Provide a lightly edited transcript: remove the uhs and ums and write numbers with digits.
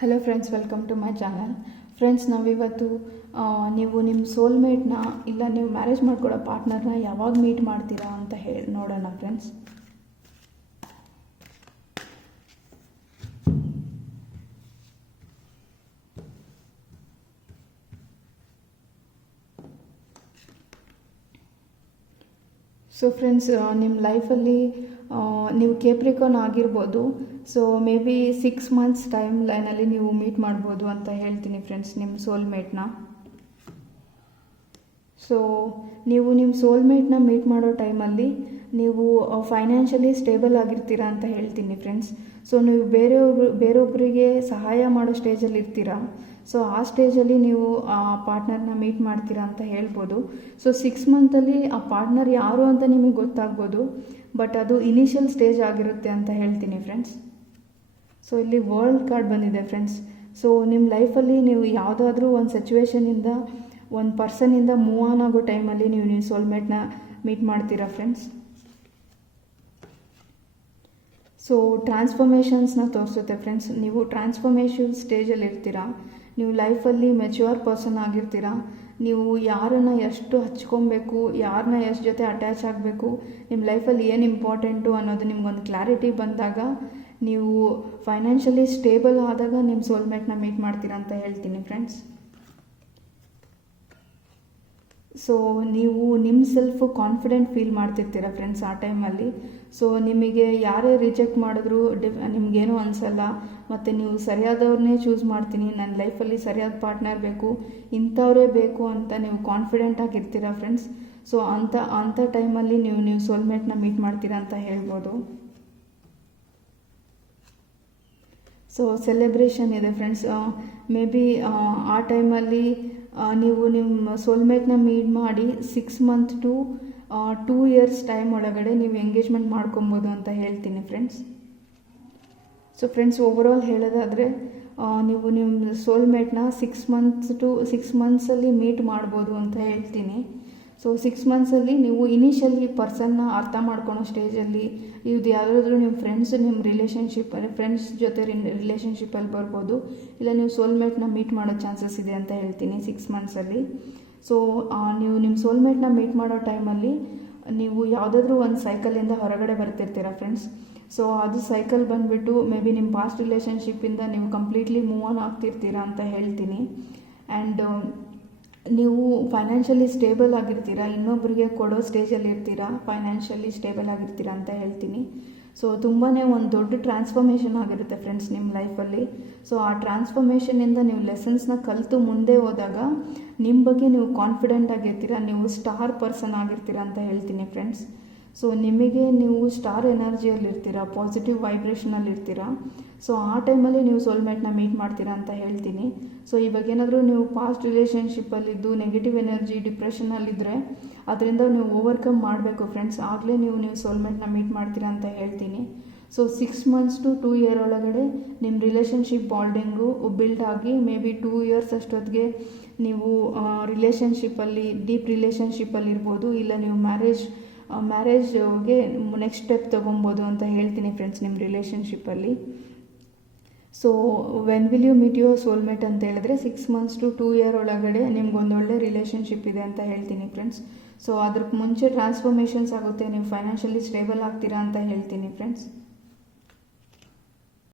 Hello friends, welcome to my channel. Friends, ನಾವಿವತ್ತು ನೀವು ನಿಮ್ಮ ಸೋಲ್ಮೇಟ್ನ ಇಲ್ಲ ನೀವು ಮ್ಯಾರೇಜ್ ಮಾಡ್ಕೊಳ್ಳೋ ಪಾರ್ಟ್ನರ್ನ ಯಾವಾಗ ಮೀಟ್ ಮಾಡ್ತೀರಾ ಅಂತ ಹೇಳಿ ನೋಡೋಣ ಫ್ರೆಂಡ್ಸ್. ಸೊ ಫ್ರೆಂಡ್ಸ್, ನಿಮ್ಮ ಲೈಫಲ್ಲಿ ನೀವು ಕೇಪ್ರಿಕಾನ್ ಆಗಿರ್ಬೋದು. So may be 6 months time ಲೈನಲ್ಲಿ ನೀವು ಮೀಟ್ ಮಾಡ್ಬೋದು ಅಂತ ಹೇಳ್ತೀನಿ ಫ್ರೆಂಡ್ಸ್, ನಿಮ್ಮ ಸೋಲ್ಮೇಟ್ನ. ಸೊ ನೀವು ನಿಮ್ಮ ಸೋಲ್ಮೇಟ್ನ ಮೀಟ್ ಮಾಡೋ ಟೈಮಲ್ಲಿ ನೀವು ಫೈನಾನ್ಷಿಯಲಿ ಸ್ಟೇಬಲ್ ಆಗಿರ್ತೀರಾ ಅಂತ ಹೇಳ್ತೀನಿ ಫ್ರೆಂಡ್ಸ್. ಸೊ ನೀವು ಬೇರೊಬ್ಬರಿಗೆ ಸಹಾಯ ಮಾಡೋ ಸ್ಟೇಜಲ್ಲಿ ಇರ್ತೀರಾ. ಸೊ ಆ ಸ್ಟೇಜಲ್ಲಿ ನೀವು ಆ ಪಾರ್ಟ್ನರ್ನ ಮೀಟ್ ಮಾಡ್ತೀರಾ ಅಂತ ಹೇಳ್ಬೋದು. ಸೊ 6 monthಲ್ಲಿ ಆ ಪಾರ್ಟ್ನರ್ ಯಾರು ಅಂತ ನಿಮಗೆ ಗೊತ್ತಾಗ್ಬೋದು, ಬಟ್ ಅದು ಇನಿಷಿಯಲ್ ಸ್ಟೇಜ್ ಆಗಿರುತ್ತೆ ಅಂತ ಹೇಳ್ತೀನಿ ಫ್ರೆಂಡ್ಸ್. ಸೊ ಇಲ್ಲಿ ವರ್ಲ್ಡ್ ಕಾರ್ಡ್ ಬಂದಿದೆ ಫ್ರೆಂಡ್ಸ್. ಸೊ ನಿಮ್ಮ ಲೈಫಲ್ಲಿ ನೀವು ಯಾವುದಾದ್ರೂ ಒಂದು ಸಿಚುವೇಶನಿಂದ ಒಂದು ಪರ್ಸನಿಂದ ಮೂವ್ ಆನ್ ಆಗೋ ಟೈಮಲ್ಲಿ ನೀವು ಸೋಲ್ಮೇಟ್ನ ಮೀಟ್ ಮಾಡ್ತೀರಾ ಫ್ರೆಂಡ್ಸ್. ಸೊ ಟ್ರಾನ್ಸ್ಫಾರ್ಮೇಷನ್ಸ್ನ ತೋರಿಸುತ್ತೆ ಫ್ರೆಂಡ್ಸ್. ನೀವು ಟ್ರಾನ್ಸ್ಫಾರ್ಮೇಷನ್ ಸ್ಟೇಜಲ್ಲಿ ಇರ್ತೀರಾ. ನೀವು ಲೈಫಲ್ಲಿ ಮೆಚ್ಯೂರ್ ಪರ್ಸನ್ ಆಗಿರ್ತೀರಾ. ನೀವು ಯಾರನ್ನು ಎಷ್ಟು ಹಚ್ಕೊಬೇಕು, ಯಾರನ್ನ ಎಷ್ಟು ಜೊತೆ ಅಟ್ಯಾಚ್ ಆಗಬೇಕು, ನಿಮ್ಮ ಲೈಫಲ್ಲಿ ಏನು ಇಂಪಾರ್ಟೆಂಟು ಅನ್ನೋದು ನಿಮ್ಗೊಂದು ಕ್ಲಾರಿಟಿ ಬಂದಾಗ, ನೀವು ಫೈನಾನ್ಷಿಯಲಿ ಸ್ಟೇಬಲ್ ಆದಾಗ ನಿಮ್ಮ ಸೋಲ್ಮೇಟ್ನ ಮೀಟ್ ಮಾಡ್ತೀರಾ ಅಂತ ಹೇಳ್ತೀನಿ ಫ್ರೆಂಡ್ಸ್. ಸೊ ನೀವು ನಿಮ್ಮ ಸೆಲ್ಫ್ ಕಾನ್ಫಿಡೆಂಟ್ ಫೀಲ್ ಮಾಡ್ತಿರ್ತೀರ ಫ್ರೆಂಡ್ಸ್ ಆ ಟೈಮಲ್ಲಿ. ಸೊ ನಿಮಗೆ ಯಾರೇ ರಿಜೆಕ್ಟ್ ಮಾಡಿದ್ರು ನಿಮಗೇನೂ ಅನಿಸಲ್ಲ. ಮತ್ತು ನೀವು ಸರಿಯಾದವ್ರನ್ನೇ ಚೂಸ್ ಮಾಡ್ತೀನಿ, ನನ್ನ ಲೈಫಲ್ಲಿ ಸರಿಯಾದ ಪಾರ್ಟ್ನರ್ ಬೇಕು, ಇಂಥವರೇ ಬೇಕು ಅಂತ ನೀವು ಕಾನ್ಫಿಡೆಂಟ್ ಆಗಿರ್ತೀರ ಫ್ರೆಂಡ್ಸ್. ಸೊ ಅಂಥ ಟೈಮಲ್ಲಿ ನೀವು ಸೋಲ್ಮೇಟ್ನ ಮೀಟ್ ಮಾಡ್ತೀರಾ ಅಂತ ಹೇಳ್ಬೋದು. ಸೊ ಸೆಲೆಬ್ರೇಷನ್ ಇದೆ ಫ್ರೆಂಡ್ಸ್. ಮೇ ಬಿ ಆ ಟೈಮಲ್ಲಿ ನೀವು ನಿಮ್ಮ ಸೋಲ್ಮೇಟ್ನ ಮೀಟ್ ಮಾಡಿ 6 months to 2 years ಟೈಮ್ ಒಳಗಡೆ ನೀವು ಎಂಗೇಜ್ಮೆಂಟ್ ಮಾಡ್ಕೊಬೋದು ಅಂತ ಹೇಳ್ತೀನಿ ಫ್ರೆಂಡ್ಸ್. ಸೊ ಫ್ರೆಂಡ್ಸ್, ಓವರಾಲ್ ಹೇಳೋದಾದರೆ ನೀವು ನಿಮ್ಮ ಸೋಲ್ಮೇಟ್ನ 6 monthsಲ್ಲಿ ಮೀಟ್ ಮಾಡ್ಬೋದು ಅಂತ ಹೇಳ್ತೀನಿ. ಸೊ 6 monthsಲ್ಲಿ ನೀವು ಇನಿಷಿಯಲಿ ಪರ್ಸನ್ನ ಅರ್ಥ ಮಾಡ್ಕೊಳೋ ಸ್ಟೇಜಲ್ಲಿ ಇದು ಯಾವುದಾದ್ರೂ ನಿಮ್ಮ ಫ್ರೆಂಡ್ಸ್ ಜೊತೆ ರಿಲೇಷನ್ಶಿಪ್ಪಲ್ಲಿ ಬರ್ಬೋದು, ಇಲ್ಲ ನೀವು ಸೋಲ್ಮೇಟ್ನ ಮೀಟ್ ಮಾಡೋ ಚಾನ್ಸಸ್ ಇದೆ ಅಂತ ಹೇಳ್ತೀನಿ 6 monthsಲ್ಲಿ. ಸೊ ನೀವು ನಿಮ್ಮ ಸೋಲ್ಮೇಟ್ನ ಮೀಟ್ ಮಾಡೋ ಟೈಮಲ್ಲಿ ನೀವು ಯಾವುದಾದ್ರೂ ಒಂದು ಸೈಕಲಿಂದ ಹೊರಗಡೆ ಬರ್ತಿರ್ತೀರ ಫ್ರೆಂಡ್ಸ್. ಸೊ ಅದು ಸೈಕಲ್ ಬಂದುಬಿಟ್ಟು ಮೇ ಬಿ ನಿಮ್ಮ ಪಾಸ್ಟ್ ರಿಲೇಷನ್ಶಿಪ್ಪಿಂದ ನೀವು ಕಂಪ್ಲೀಟ್ಲಿ ಮೂವ್ ಆನ್ ಆಗ್ತಿರ್ತೀರಾ ಅಂತ ಹೇಳ್ತೀನಿ. ಆ್ಯಂಡ್ ನೀವು ಫೈನಾನ್ಷಿಯಲಿ ಸ್ಟೇಬಲ್ ಆಗಿರ್ತೀರಾ, ಇನ್ನೊಬ್ಬರಿಗೆ ಕೊಡೋ ಸ್ಟೇಜಲ್ಲಿ ಇರ್ತೀರಾ, ಫೈನಾನ್ಷಿಯಲಿ ಸ್ಟೇಬಲ್ ಆಗಿರ್ತೀರಾ ಅಂತ ಹೇಳ್ತೀನಿ. ಸೊ ತುಂಬಾ ಒಂದು ದೊಡ್ಡ ಟ್ರಾನ್ಸ್ಫಾರ್ಮೇಷನ್ ಆಗಿರುತ್ತೆ ಫ್ರೆಂಡ್ಸ್ ನಿಮ್ಮ ಲೈಫಲ್ಲಿ. ಸೊ ಆ ಟ್ರಾನ್ಸ್ಫಾರ್ಮೇಷನಿಂದ ನೀವು ಲೆಸನ್ಸ್ನ ಕಲಿತು ಮುಂದೆ ಹೋದಾಗ ನಿಮ್ಮ ಬಗ್ಗೆ ನೀವು ಕಾನ್ಫಿಡೆಂಟ್ ಆಗಿರ್ತೀರಾ, ನೀವು ಸ್ಟಾರ್ ಪರ್ಸನ್ ಆಗಿರ್ತೀರಾ ಅಂತ ಹೇಳ್ತೀನಿ ಫ್ರೆಂಡ್ಸ್. ಸೊ ನಿಮಗೆ ನೀವು ಸ್ಟಾರ್ ಎನರ್ಜಿಯಲ್ಲಿರ್ತೀರಾ, ಪಾಸಿಟಿವ್ ವೈಬ್ರೇಷನಲ್ಲಿರ್ತೀರಾ. ಸೊ ಆ ಟೈಮಲ್ಲಿ ನೀವು ಸೋಲ್ಮೇಟ್ನ ಮೀಟ್ ಮಾಡ್ತೀರಾ ಅಂತ ಹೇಳ್ತೀನಿ. ಸೊ ಇವಾಗ ಏನಾದರೂ ನೀವು ಪಾಸ್ಟ್ ರಿಲೇಷನ್ಶಿಪ್ಪಲ್ಲಿದ್ದು ನೆಗೆಟಿವ್ ಎನರ್ಜಿ ಡಿಪ್ರೆಷನಲ್ಲಿದ್ದರೆ ಅದರಿಂದ ನೀವು ಓವರ್ಕಮ್ ಮಾಡಬೇಕು ಫ್ರೆಂಡ್ಸ್, ಆಗಲೇ ನೀವು ಸೋಲ್ಮೇಟ್ನ ಮೀಟ್ ಮಾಡ್ತೀರಾ ಅಂತ ಹೇಳ್ತೀನಿ. ಸೊ 6 months to 2 year ಒಳಗಡೆ ನಿಮ್ಮ ರಿಲೇಷನ್ಶಿಪ್ ಬಾಂಡಿಂಗು ಬಿಲ್ಡ್ ಆಗಿ ಮೇ ಬಿ 2 years ಅಷ್ಟೊತ್ತಿಗೆ ನೀವು ರಿಲೇಷನ್ಶಿಪ್ಪಲ್ಲಿ ಡೀಪ್ ರಿಲೇಷನ್ಶಿಪ್ಪಲ್ಲಿ ಇರ್ಬೋದು, ಇಲ್ಲ ನೀವು ಮ್ಯಾರೇಜ್ಗೆ ನೆಕ್ಸ್ಟ್ ಸ್ಟೆಪ್ ತೊಗೊಬೋದು ಅಂತ ಹೇಳ್ತೀನಿ ಫ್ರೆಂಡ್ಸ್ ನಿಮ್ಮ ರಿಲೇಷನ್ಶಿಪ್ಪಲ್ಲಿ. So when will you meet your soulmate ಅಂತ ಹೇಳಿದ್ರೆ 6 months to 2 year ಒಳಗಡೆ ನಿಮ್ಗೊಂದೊಳ್ಳೆ ರಿಲೇಷನ್ಶಿಪ್ ಇದೆ ಅಂತ ಹೇಳ್ತೀನಿ ಫ್ರೆಂಡ್ಸ್. ಸೊ ಅದ್ರ ಮುಂಚೆ ಟ್ರಾನ್ಸ್ಫಾರ್ಮೇಷನ್ಸ್ ಆಗುತ್ತೆ, ನೀವು ಫೈನಾನ್ಷಿಯಲಿ ಸ್ಟೇಬಲ್ ಆಗ್ತೀರಾ ಅಂತ ಹೇಳ್ತೀನಿ ಫ್ರೆಂಡ್ಸ್.